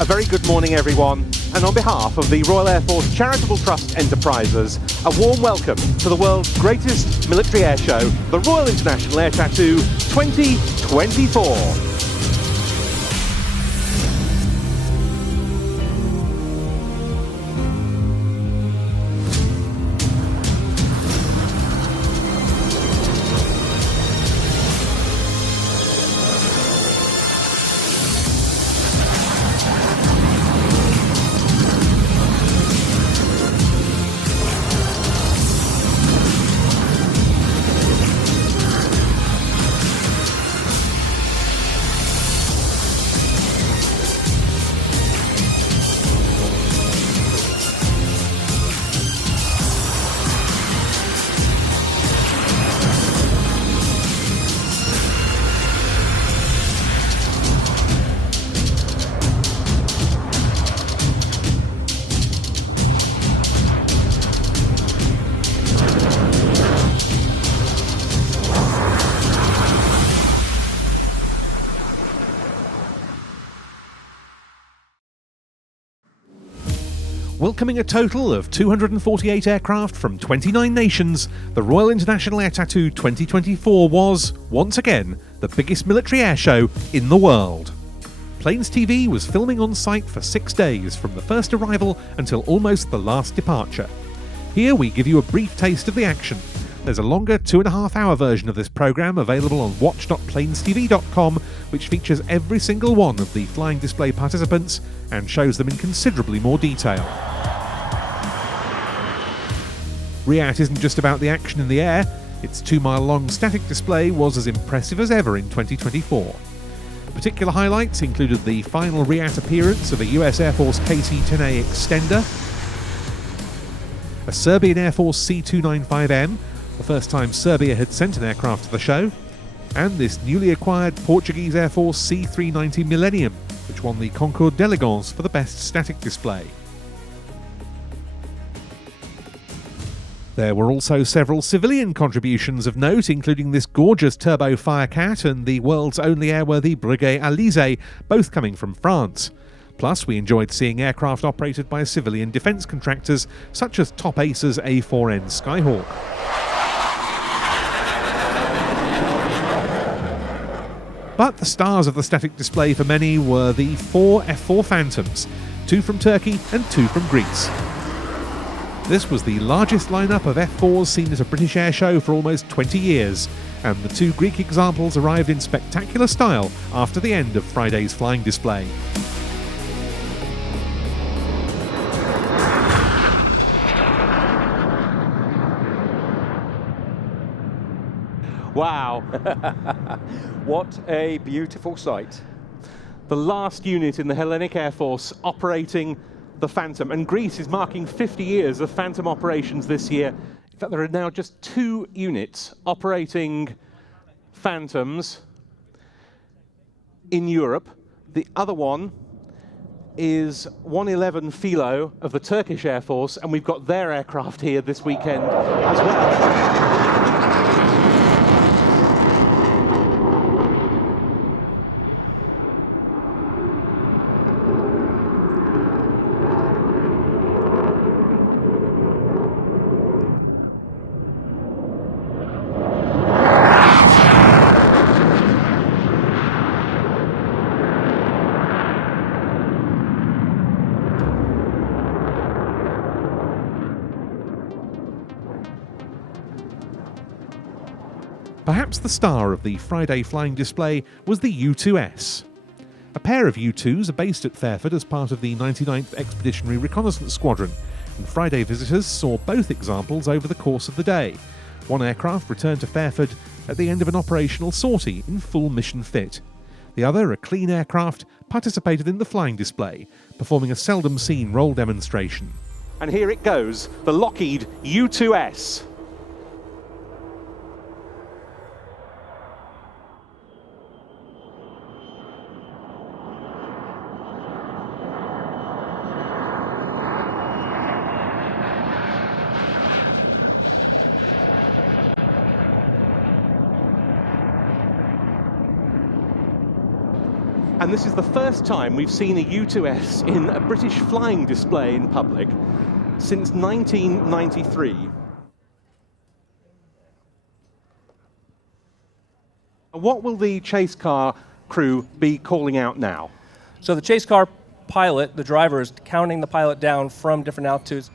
A very good morning, everyone, and on behalf of the Royal Air Force Charitable Trust Enterprises, a warm welcome to the world's greatest military air show, the Royal International Air Tattoo 2024. Welcoming a total of 248 aircraft from 29 nations, the Royal International Air Tattoo 2024 was, once again, the biggest military air show in the world. Planes TV was filming on site for 6 days, from the first arrival until almost the last departure. Here we give you a brief taste of the action. There's a longer 2.5-hour version of this programme available on watch.planestv.com, which features every single one of the flying display participants and shows them in considerably more detail. RIAT isn't just about the action in the air. Its 2-mile-long static display was as impressive as ever in 2024. Particular highlights included the final RIAT appearance of a US Air Force KC-10A extender, a Serbian Air Force C-295M, the first time Serbia had sent an aircraft to the show, and this newly acquired Portuguese Air Force C-390 Millennium, which won the Concours d'Elegance for the best static display. There were also several civilian contributions of note, including this gorgeous Turbo Firecat and the world's only airworthy Breguet Alizé, both coming from France. Plus, we enjoyed seeing aircraft operated by civilian defence contractors, such as Top Acer's A4N Skyhawk. But the stars of the static display for many were the 4 F4 Phantoms, 2 from Turkey and 2 from Greece. This was the largest lineup of F4s seen at a British air show for almost 20 years, and the 2 Greek examples arrived in spectacular style after the end of Friday's flying display. Wow, what a beautiful sight. The last unit in the Hellenic Air Force operating the Phantom, and Greece is marking 50 years of Phantom operations this year. In fact, there are now just 2 units operating Phantoms in Europe. The other one is 111 Filo of the Turkish Air Force, and we've got their aircraft here this weekend as well. Perhaps the star of the Friday flying display was the U-2S. A pair of U-2s are based at Fairford as part of the 99th Expeditionary Reconnaissance Squadron, and Friday visitors saw both examples over the course of the day. One aircraft returned to Fairford at the end of an operational sortie in full mission fit. The other, a clean aircraft, participated in the flying display, performing a seldom-seen roll demonstration. And here it goes, the Lockheed U-2S. And this is the first time we've seen a U2S in a British flying display in public since 1993. What will the chase car crew be calling out now? So the chase car pilot, the driver, is counting the pilot down from different altitudes.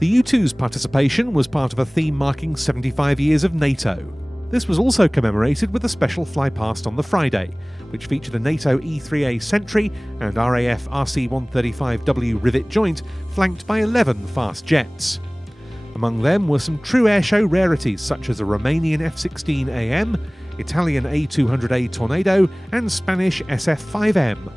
The U-2's participation was part of a theme marking 75 years of NATO. This was also commemorated with a special flypast on the Friday, which featured a NATO E-3A Sentry and RAF RC-135W Rivet joint flanked by 11 fast jets. Among them were some true airshow rarities such as a Romanian F16 AM, Italian A200A Tornado and Spanish SF5M.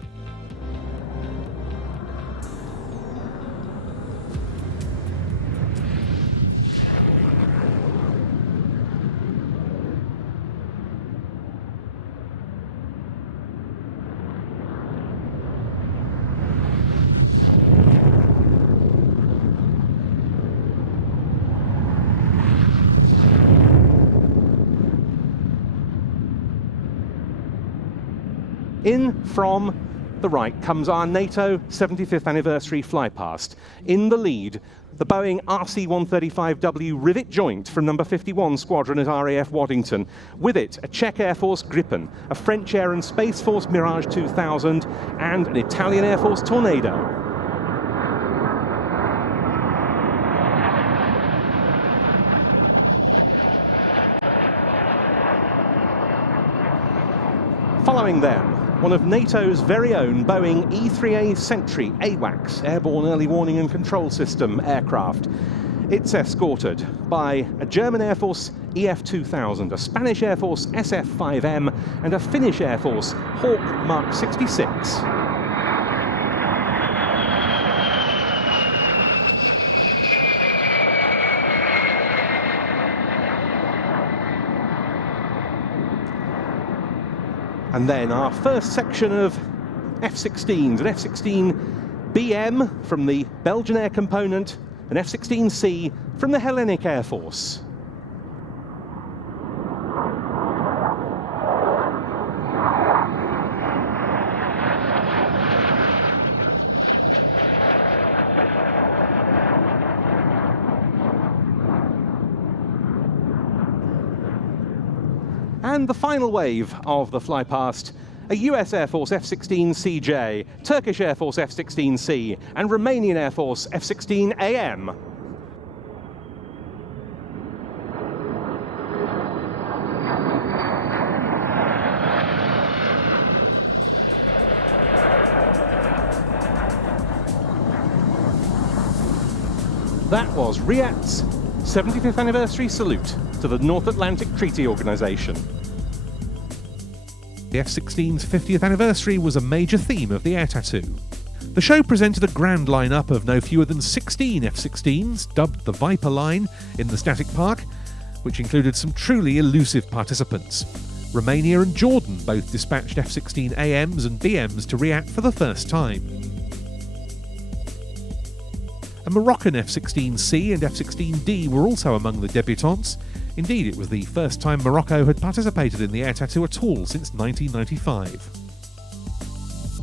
In from the right comes our NATO 75th anniversary flypast. In the lead, the Boeing RC-135W Rivet joint from number 51 Squadron at RAF Waddington. With it, a Czech Air Force Gripen, a French Air and Space Force Mirage 2000, and an Italian Air Force Tornado. Following them, one of NATO's very own Boeing E-3A Sentry AWACS, Airborne Early Warning and Control System aircraft. It's escorted by a German Air Force EF-2000, a Spanish Air Force SF-5M, and a Finnish Air Force Hawk Mark 66. And then our first section of F-16s, an F-16 BM from the Belgian Air Component, an F-16C from the Hellenic Air Force. And the final wave of the flypast, a US Air Force F-16CJ, Turkish Air Force F-16C, and Romanian Air Force F-16 AM. That was RIAT's 75th anniversary salute to the North Atlantic Treaty Organization. The F-16's 50th anniversary was a major theme of the Air Tattoo. The show presented a grand lineup of no fewer than 16 F-16s, dubbed the Viper Line, in the Static Park, which included some truly elusive participants. Romania and Jordan both dispatched F-16 AMs and BMs to RIAT for the first time. A Moroccan F-16C and F-16D were also among the debutantes. Indeed, it was the first time Morocco had participated in the Air Tattoo at all since 1995.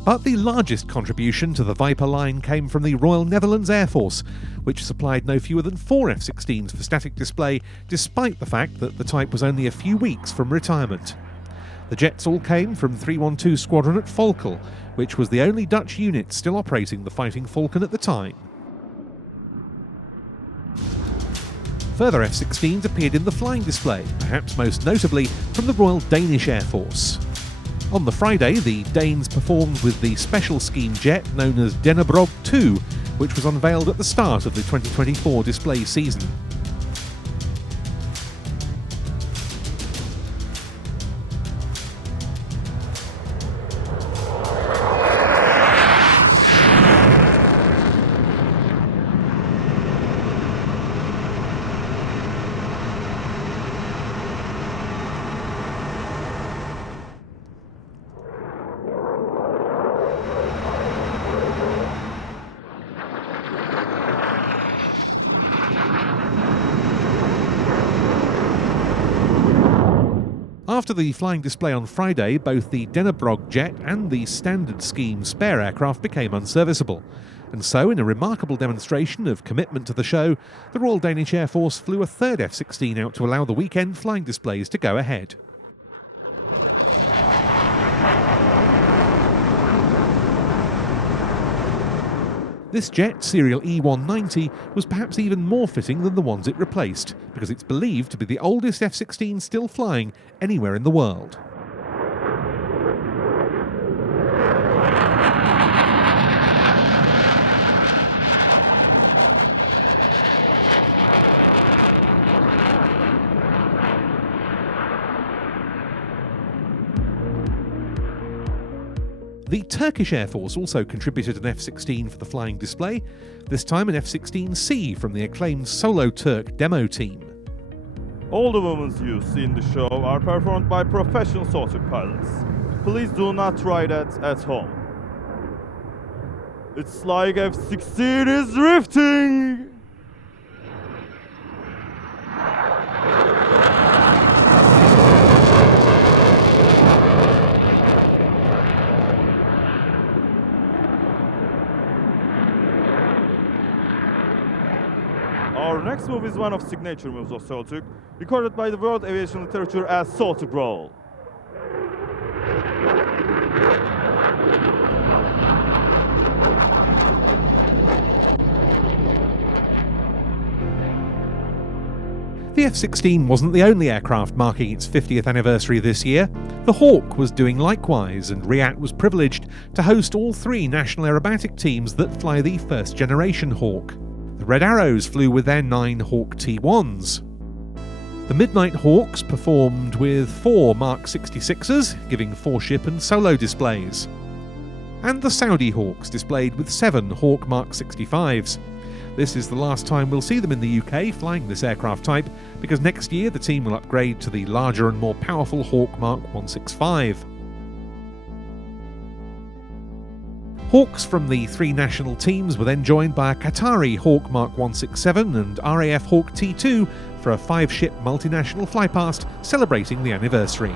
But the largest contribution to the Viper line came from the Royal Netherlands Air Force, which supplied no fewer than 4 F-16s for static display, despite the fact that the type was only a few weeks from retirement. The jets all came from 312 Squadron at Volkel, which was the only Dutch unit still operating the Fighting Falcon at the time. Further F-16s appeared in the flying display, perhaps most notably from the Royal Danish Air Force. On the Friday, the Danes performed with the special scheme jet known as Dennebrog 2, which was unveiled at the start of the 2024 display season. After the flying display on Friday, both the Dennebrog jet and the standard scheme spare aircraft became unserviceable. And so, in a remarkable demonstration of commitment to the show, the Royal Danish Air Force flew a third F-16 out to allow the weekend flying displays to go ahead. This jet, serial E190, was perhaps even more fitting than the ones it replaced, because it's believed to be the oldest F-16 still flying anywhere in the world. The Turkish Air Force also contributed an F-16 for the flying display, this time an F-16C from the acclaimed Solo Turk demo team. All the movements you see in the show are performed by professional Solturk pilots. Please do not try that at home. It's like F-16 is drifting! Our next move is one of signature moves of Solturk, recorded by the world aviation literature as Solturk roll. The F-16 wasn't the only aircraft marking its 50th anniversary this year. The Hawk was doing likewise, and RIAT was privileged to host all three national aerobatic teams that fly the first-generation Hawk. The Red Arrows flew with their 9 Hawk T1s. The Midnight Hawks performed with 4 Mark 66s, giving 4-ship and solo displays. And the Saudi Hawks displayed with 7 Hawk Mark 65s. This is the last time we'll see them in the UK flying this aircraft type, because next year the team will upgrade to the larger and more powerful Hawk Mark 165. Hawks from the 3 national teams were then joined by a Qatari Hawk Mark 167 and RAF Hawk T2 for a 5-ship multinational flypast celebrating the anniversary.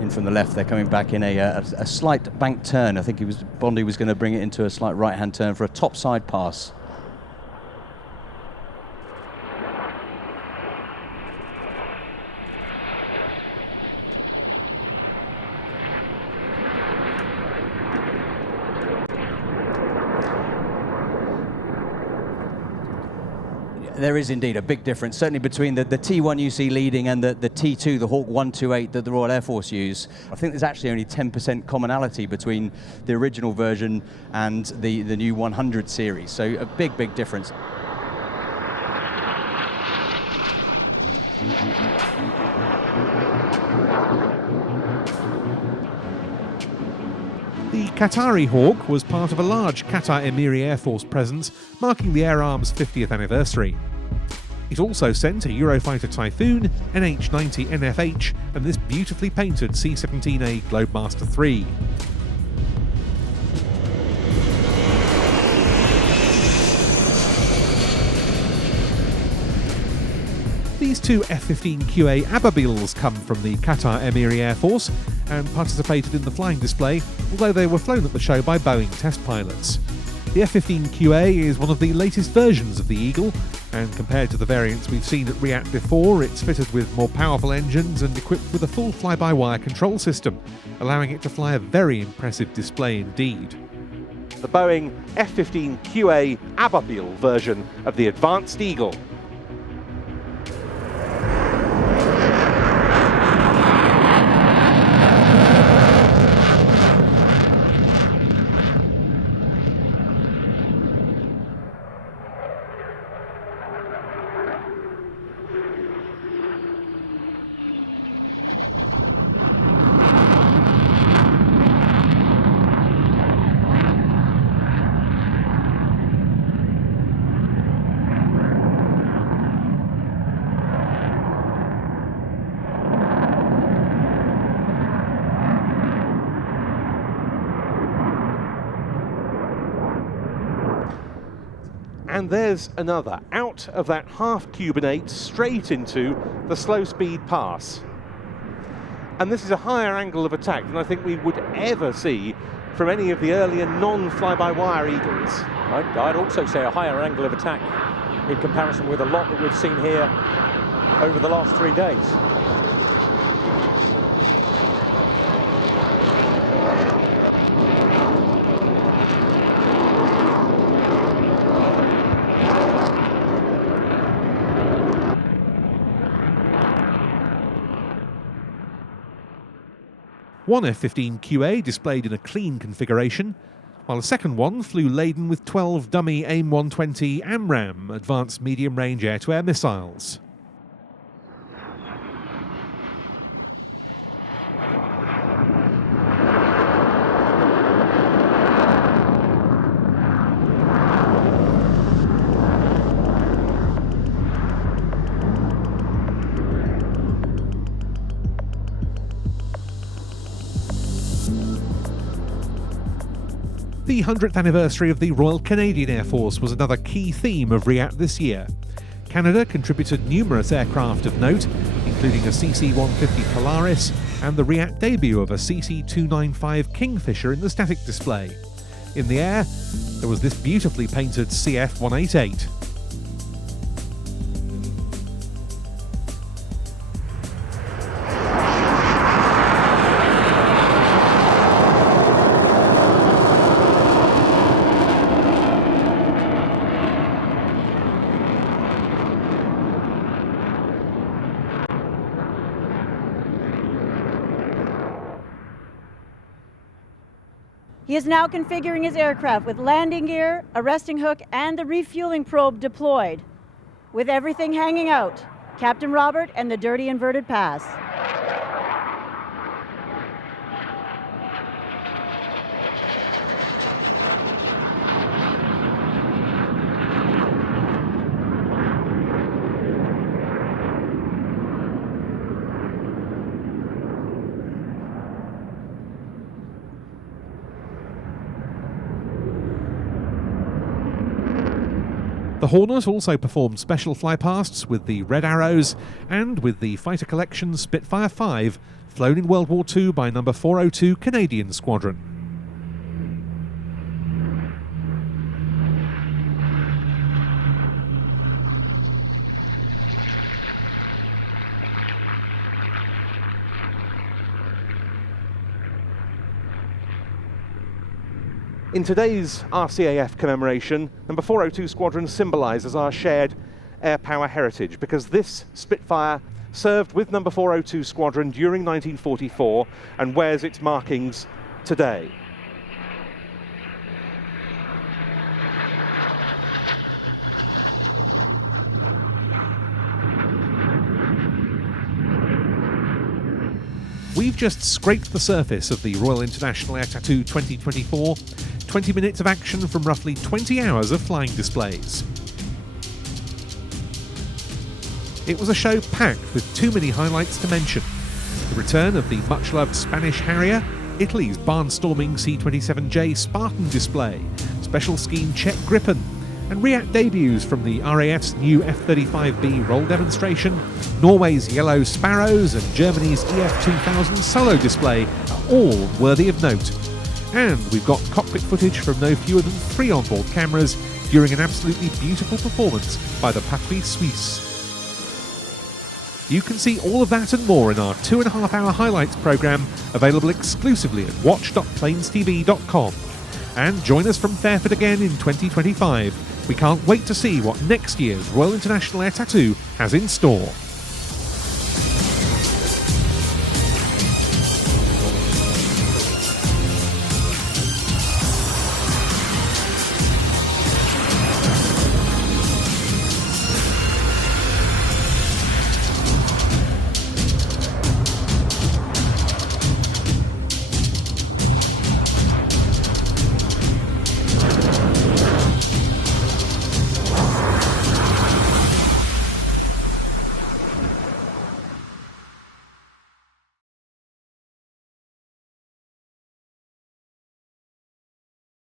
In from the left, they're coming back in a slight bank turn. I think Bondi was going to bring it into a slight right-hand turn for a top-side pass. There is indeed a big difference, certainly between the T1 you see leading and the T2, the Hawk 128 that the Royal Air Force use. I think there's actually only 10% commonality between the original version and the new 100 series, so a big, big difference. The Qatari Hawk was part of a large Qatar Emiri Air Force presence marking the Air Arm's 50th anniversary. It also sent a Eurofighter Typhoon, NH-90 NFH and this beautifully painted C-17A Globemaster III. These 2 F-15QA Ababils come from the Qatar Emiri Air Force and participated in the flying display, although they were flown at the show by Boeing test pilots. The F-15QA is one of the latest versions of the Eagle, and compared to the variants we've seen at RIAT before, it's fitted with more powerful engines and equipped with a full fly-by-wire control system, allowing it to fly a very impressive display indeed. The Boeing F-15QA Ababil version of the Advanced Eagle. And there's another, out of that half cubanate straight into the slow speed pass. And this is a higher angle of attack than I think we would ever see from any of the earlier non-fly-by-wire Eagles. I'd also say a higher angle of attack in comparison with a lot that we've seen here over the last 3 days. One F-15QA displayed in a clean configuration, while a second one flew laden with 12 dummy AIM-120 AMRAAM advanced medium-range air-to-air missiles. The 100th anniversary of the Royal Canadian Air Force was another key theme of RIAT this year. Canada contributed numerous aircraft of note, including a CC-150 Polaris and the RIAT debut of a CC-295 Kingfisher in the static display. In the air, there was this beautifully painted CF-188. He is now configuring his aircraft with landing gear, a resting hook, and the refueling probe deployed. With everything hanging out, Captain Robert and the dirty inverted pass. The Hornet also performed special flypasts with the Red Arrows and with the Fighter Collection Spitfire 5, flown in World War II by No. 402 Canadian Squadron. In today's RCAF commemoration, No. 402 Squadron symbolises our shared air power heritage, because this Spitfire served with No. 402 Squadron during 1944 and wears its markings today. We've just scraped the surface of the Royal International Air Tattoo 2024, 20 minutes of action from roughly 20 hours of flying displays. It was a show packed with too many highlights to mention. The return of the much-loved Spanish Harrier, Italy's barnstorming C-27J Spartan display, special scheme Czech Gripen, and RIAT debuts from the RAF's new F-35B roll demonstration, Norway's Yellow Sparrows and Germany's EF-2000 solo display are all worthy of note. And we've got cockpit footage from no fewer than 3 onboard cameras during an absolutely beautiful performance by the Patrouille Suisse. You can see all of that and more in our 2.5-hour highlights programme, available exclusively at watch.planestv.com. And join us from Fairford again in 2025. We can't wait to see what next year's Royal International Air Tattoo has in store.